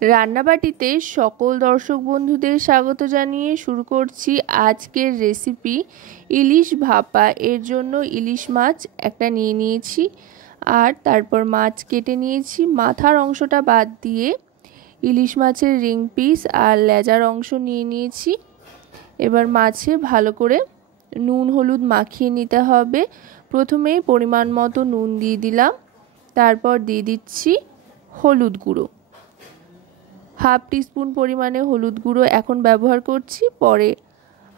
রান্নাবাটিতে সকল দর্শক বন্ধুদের স্বাগত জানিয়ে শুরু করছি আজকের রেসিপি ইলিশ ভাপা। এর জন্য ইলিশ মাছ একটা নিয়ে নিয়েছি, আর তারপর মাছ কেটে নিয়েছি। মাথার অংশটা বাদ দিয়ে ইলিশ মাছের রিং পিস আর লেজার অংশ নিয়ে নিয়েছি। এবার মাছে ভালো করে নুন হলুদ মাখিয়ে নিতে হবে। প্রথমেই পরিমাণ মতো নুন দিয়ে দিলাম, তারপর দিয়ে দিচ্ছি হলুদ গুঁড়ো। হাফ টিস্পুন পরিমাণে হলুদ গুঁড়ো এখন ব্যবহার করছি, পরে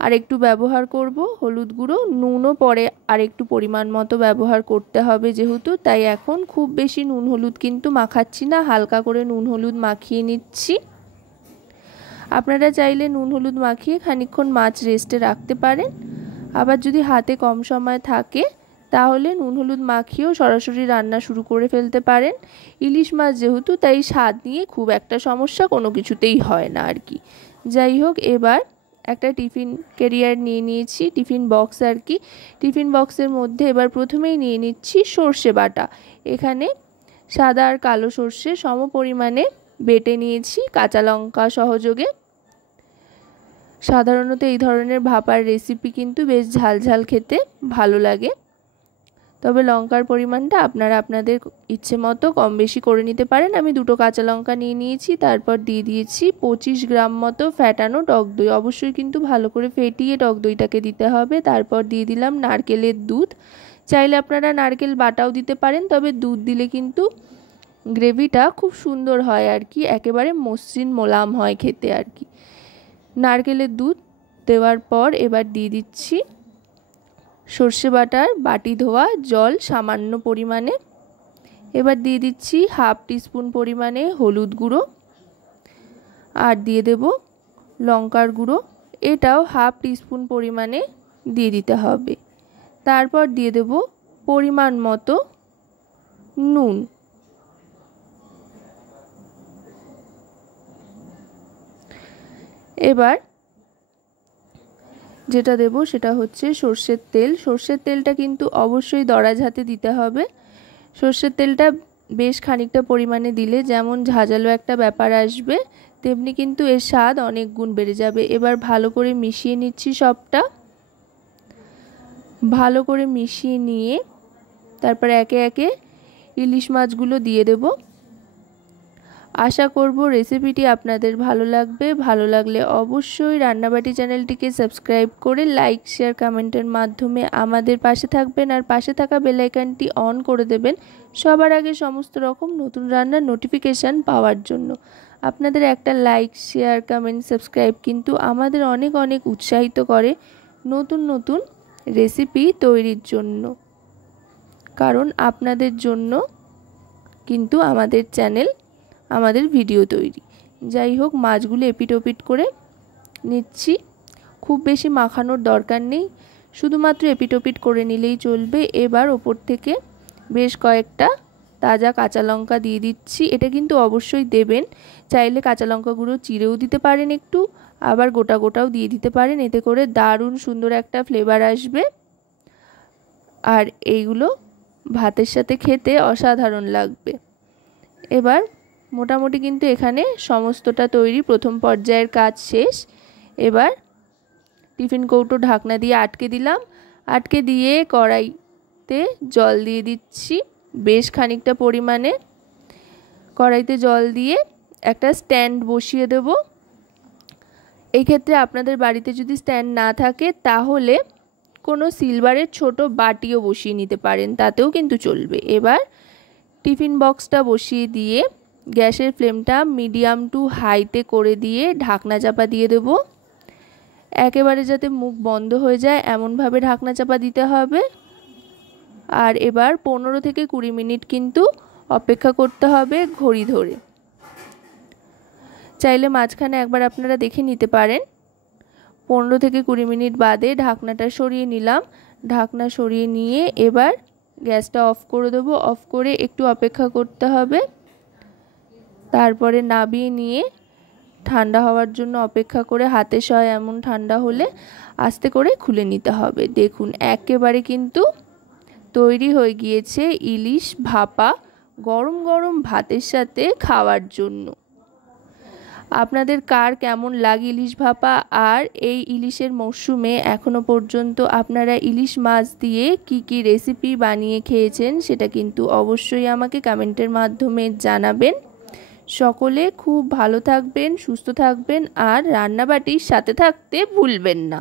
আরেকটু ব্যবহার করব হলুদ গুঁড়ো। নুনও পরে আরেকটু পরিমাণ মতো ব্যবহার করতে হবে যেহেতু, তাই এখন খুব বেশি নুন হলুদ কিন্তু মাখাচ্ছি না, হালকা করে নুন হলুদ মাখিয়ে নিচ্ছি। আপনারা চাইলে নুন হলুদ মাখিয়ে খানিকক্ষণ মাছ রেস্টে রাখতে পারেন, আবার যদি হাতে কম সময় থাকে তাহলে নুন হলুদ মাখিয়েও সরাসরি রান্না শুরু করে ফেলতে পারেন। ইলিশ মাছ যেহেতু, তাই স্বাদ নিয়ে খুব একটা সমস্যা কোনো কিছুতেই হয় না আর কি। যাই হোক, এবার একটা টিফিন ক্যারিয়ার নিয়ে নিয়েছি, টিফিন বক্স আর কি। টিফিন বক্সের মধ্যে এবার প্রথমেই নিয়ে নিচ্ছি সর্ষে বাটা। এখানে সাদা আর কালো সর্ষে সম পরিমাণে বেটে নিয়েছি কাঁচা লঙ্কা সহযোগে। সাধারণত এই ধরনের ভাপার রেসিপি কিন্তু বেশ ঝাল ঝাল খেতে ভালো লাগে, তবে লঙ্কার পরিমাণটা আপনারা আপনাদের ইচ্ছে মতো কম বেশি করে নিতে পারেন। আমি দুটো কাঁচা লঙ্কা নিয়ে নিয়েছি, তারপর দিয়ে দিয়েছি 25 গ্রাম মতো ফ্যাটানো টক দই। অবশ্যই কিন্তু ভালো করে ফেটিয়ে টক দইটাকে দিতে হবে। তারপর দিয়ে দিলাম নারকেলের দুধ। চাইলে আপনারা নারকেল বাটাও দিতে পারেন, তবে দুধ দিলে কিন্তু গ্রেভিটা খুব সুন্দর হয় আর কি, একেবারে মসৃণ মোলাম হয় খেতে আর কি। নারকেলের দুধ দেওয়ার পর এবার দিয়ে দিচ্ছি সর্ষে বাটার বাটি ধোয়া জল সামান্য পরিমাণে। এবার দিয়ে দিচ্ছি হাফ টিস্পুন পরিমাণে হলুদ গুঁড়ো, আর দিয়ে দেব লঙ্কার গুঁড়ো, এটাও হাফ টিস্পুন পরিমাণে দিয়ে দিতে হবে। তারপর দিয়ে দেব পরিমাণ মতো নুন। এবার যেটা দেব সেটা হচ্ছে সর্ষের তেল। সর্ষের তেলটা কিন্তু অবশ্যই দরাজ হাতে দিতে হবে। সর্ষের তেলটা বেশ খানিকটা পরিমাণে দিলে যেমন ঝাঁঝালো একটা ব্যাপার আসবে, তেমনি কিন্তু এর স্বাদ অনেক গুণ বেড়ে যাবে। এবার ভালো করে মিশিয়ে নিচ্ছি সবটা। ভালো করে মিশিয়ে নিয়ে তারপর একে একে ইলিশ মাছগুলো দিয়ে দেব। আশা করব রেসিপিটি আপনাদের ভালো লাগবে। ভালো লাগলে অবশ্যই রান্নাবাটি চ্যানেলটিকে সাবস্ক্রাইব করে লাইক শেয়ার কমেন্টের মাধ্যমে আমাদের পাশে থাকবেন, আর পাশে থাকা বেল আইকনটি অন করে দেবেন সবার আগে সমস্ত রকম নতুন রান্নার নোটিফিকেশান পাওয়ার জন্য। আপনাদের একটা লাইক শেয়ার কমেন্ট সাবস্ক্রাইব কিন্তু আমাদের অনেক অনেক উৎসাহিত করে নতুন নতুন রেসিপি তৈরির জন্য, কারণ আপনাদের জন্য কিন্তু আমাদের চ্যানেল, আমাদের ভিডিও তৈরি। যাই হোক, মাছগুলো এপিট ওপিট করে নিচ্ছি। খুব বেশি মাখানোর দরকার নেই, শুধুমাত্র এপিট ওপিট করে নিলেই চলবে। এবার ওপর থেকে বেশ কয়েকটা তাজা কাঁচা লঙ্কা দিয়ে দিচ্ছি। এটা কিন্তু অবশ্যই দেবেন, চাইলে কাঁচা লঙ্কাগুলো চিড়েও দিতে পারেন একটু, আবার গোটা গোটাও দিয়ে দিতে পারেন, এতে করে দারুণ সুন্দর একটা ফ্লেভার আসবে, আর এইগুলো ভাতের সাথে খেতে অসাধারণ লাগবে। এবার মোটামুটি কিন্তু এখানে সমস্তটা তৈরি, প্রথম পর্যায়ের কাজ শেষ। এবার টিফিন কৌটো ঢাকনা দিয়ে আটকে দিলাম। আটকে দিয়ে কড়াইতে জল দিয়ে দিচ্ছি বেশ খানিকটা পরিমাণে। কড়াইতে জল দিয়ে একটা স্ট্যান্ড বসিয়ে দেব। এই ক্ষেত্রে আপনাদের বাড়িতে যদি স্ট্যান্ড না থাকে তাহলে কোনো সিলভারের ছোট বাটিও বসিয়ে নিতে পারেন, তাতেও কিন্তু চলবে। এবার টিফিন বক্সটা বসিয়ে দিয়ে গ্যাসের ফ্লেমটা মিডিয়াম টু হাইতে করে দিয়ে ঢাকনা চাপা দিয়ে দেব। একেবারে যাতে মুখ বন্ধ হয়ে যায় এমনভাবে ঢাকনা চাপা দিতে হবে। আর এবার 15 থেকে 20 মিনিট কিন্তু অপেক্ষা করতে হবে ঘড়ি ধরে। চাইলে মাঝখানে একবার আপনারা দেখে নিতে পারেন। 15 থেকে 20 মিনিট বাদে ঢাকনাটা সরিয়ে নিলাম। ঢাকনা সরিয়ে নিয়ে এবার গ্যাসটা অফ করে দেব। অফ করে একটু অপেক্ষা করতে হবে, তারপরে নামিয়ে নিয়ে ঠান্ডা হওয়ার জন্য অপেক্ষা করে হাতে সয় এমন ঠান্ডা হলে আস্তে করে খুলে নিতে হবে। দেখুন একেবারে কিন্তু তৈরি হয়ে গিয়েছে ইলিশ ভাপা, গরম গরম ভাতের সাথে খাওয়ার জন্য। আপনাদের কার কেমন লাগে ইলিশ ভাপা, আর এই ইলিশের মরশুমে এখনো পর্যন্ত আপনারা ইলিশ মাছ দিয়ে কি কি রেসিপি বানিয়ে খেয়েছেন সেটা কিন্তু অবশ্যই আমাকে কমেন্টের মাধ্যমে জানাবেন। সকলে খুব ভালো থাকবেন, সুস্থ থাকবেন আর রান্নাবাটির সাথে থাকতে ভুলবেন না।